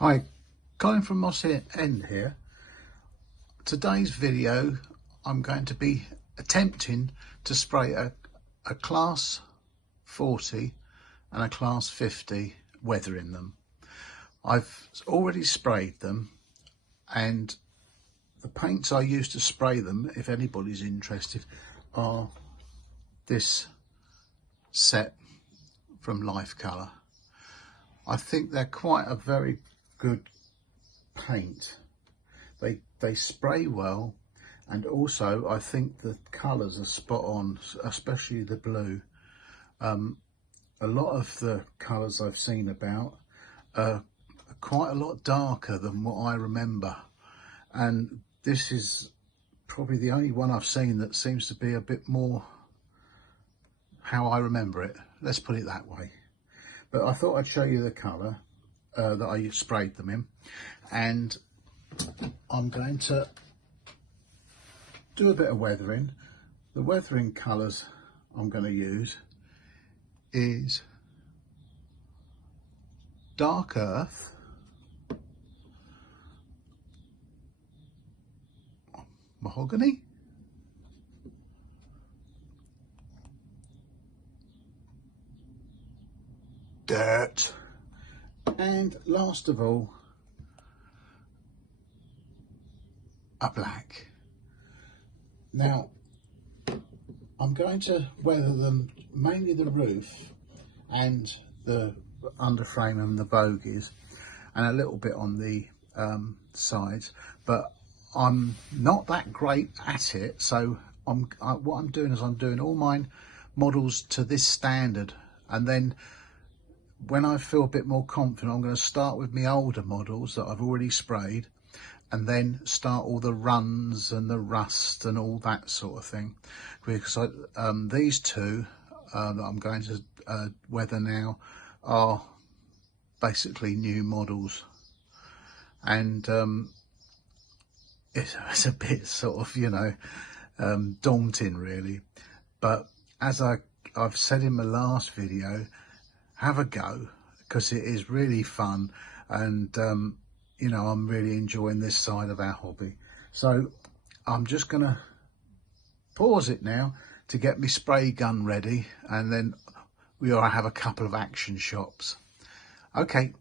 Hi, Colin from Mossend here. Today's video I'm going to be attempting to spray a class 40 and a class 50 weathering them. I've already sprayed them, and the paints I use to spray them, if anybody's interested, are this set from Life Colour. I think they're quite a very good paint. They spray well, and also I think the colours are spot on, especially the blue. A lot of the colours I've seen about are quite a lot darker than what I remember, and this is probably the only one I've seen that seems to be a bit more how I remember it, let's put it that way. But I thought I'd show you the colour that I sprayed them in, and I'm going to do a bit of weathering. The weathering colours I'm going to use is dark earth, mahogany, dirt, and last of all, a black. Now, I'm going to weather them, mainly the roof and the underframe and the bogies, and a little bit on the sides, but I'm not that great at it, so what I'm doing is I'm doing all my models to this standard, and then when I feel a bit more confident, I'm going to start with my older models that I've already sprayed, and then start all the runs and the rust and all that sort of thing, because these two that I'm going to weather now are basically new models, and it's a bit sort of, you know, daunting really. But as I've said in my last video, have a go, because it is really fun, and you know, I'm really enjoying this side of our hobby. So I'm just gonna pause it now to get my spray gun ready, and then we ought to have a couple of action shots. Okay.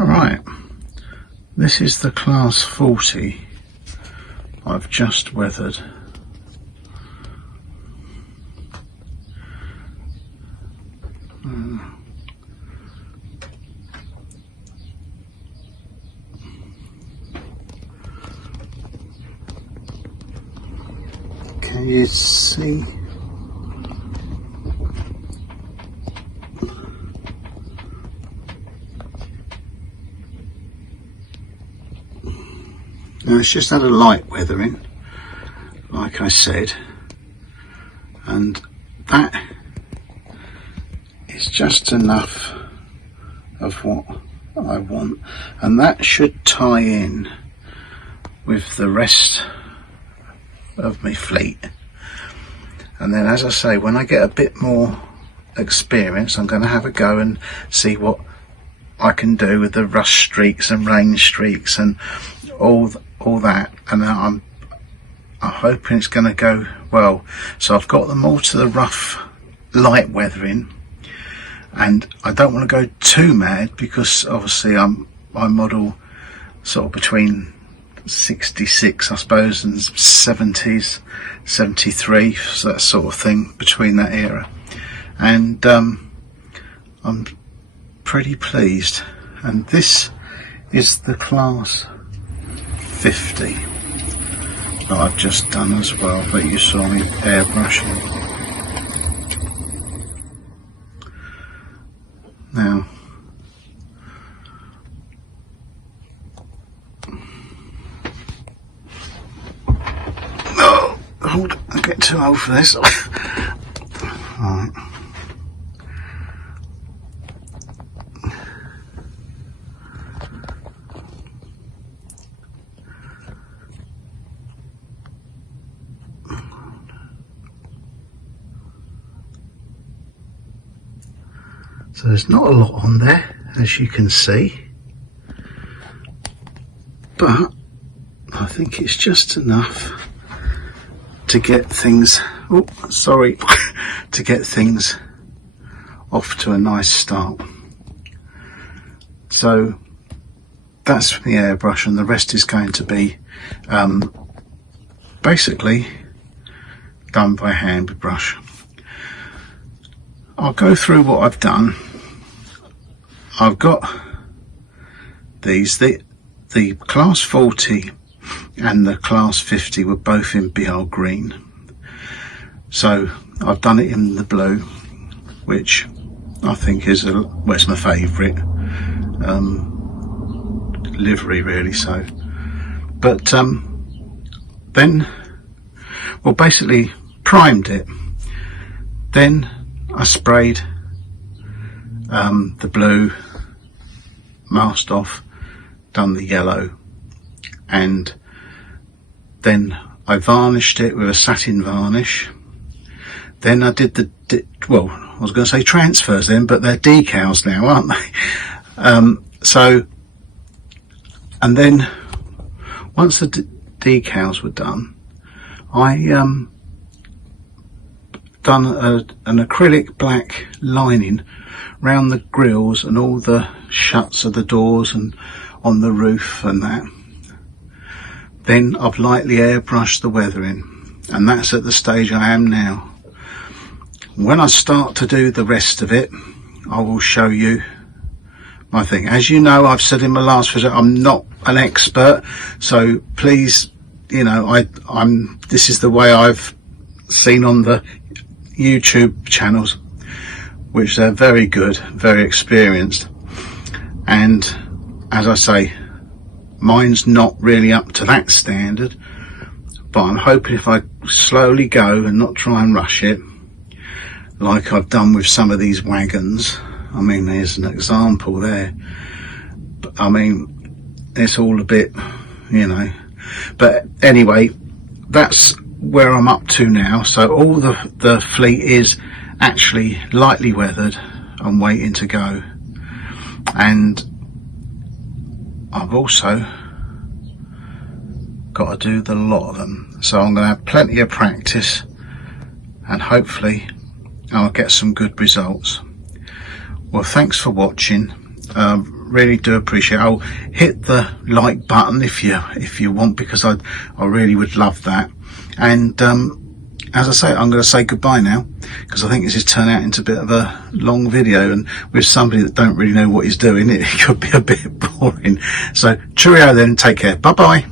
Alright, this is the class 40 I've just weathered. Can you see? Now it's just had a light weathering, like I said, and that is just enough of what I want, and that should tie in with the rest of my fleet. And then, as I say, when I get a bit more experience, I'm going to have a go and see what I can do with the rust streaks and rain streaks and all that, and I'm hoping it's going to go well. So I've got them all to the rough light weathering, and I don't want to go too mad because obviously I model sort of between 66 I suppose and 70s, 73, so that sort of thing, between that era, and I'm pretty pleased. And this is the class 50 that I've just done as well, that you saw me airbrushing. Now hold, I get too old for this. Right. So there's not a lot on there, as you can see, but I think it's just enough to get things, oh sorry, to get things off to a nice start. So that's the airbrush, and the rest is going to be basically done by hand with brush. I'll go through what I've done. I've got these, the class 40 and the class 50 were both in BR green, so I've done it in the blue, which I think is well, it's my favourite livery really. So but then, well, basically primed it, then I sprayed the blue, masked off, done the yellow, and then I varnished it with a satin varnish. Then I did well, I was going to say transfers then, but they're decals now, aren't they? So, and then once the decals were done, I done an acrylic black lining round the grills and all the shuts of the doors and on the roof and that. Then I've lightly airbrushed the weathering, and that's at the stage I am now. When I start to do the rest of it, I will show you my thing. As you know, I've said in my last video, I'm not an expert, so please, you know, this is the way I've seen on the YouTube channels, which they're very good, very experienced, and as I say, mine's not really up to that standard, but I'm hoping if I slowly go and not try and rush it like I've done with some of these wagons. I mean, there's an example there, but I mean, it's all a bit, you know, but anyway, that's where I'm up to now. So all the fleet is actually lightly weathered and waiting to go, and I've also got to do the lot of them, so I'm going to have plenty of practice, and hopefully I'll get some good results. Well, thanks for watching. really do appreciate it. I'll hit the like button if you want, because I really would love that. And as I say, I'm going to say goodbye now, because I think this has turned out into a bit of a long video, and with somebody that don't really know what he's doing, it could be a bit boring. So cheerio then, take care, bye bye.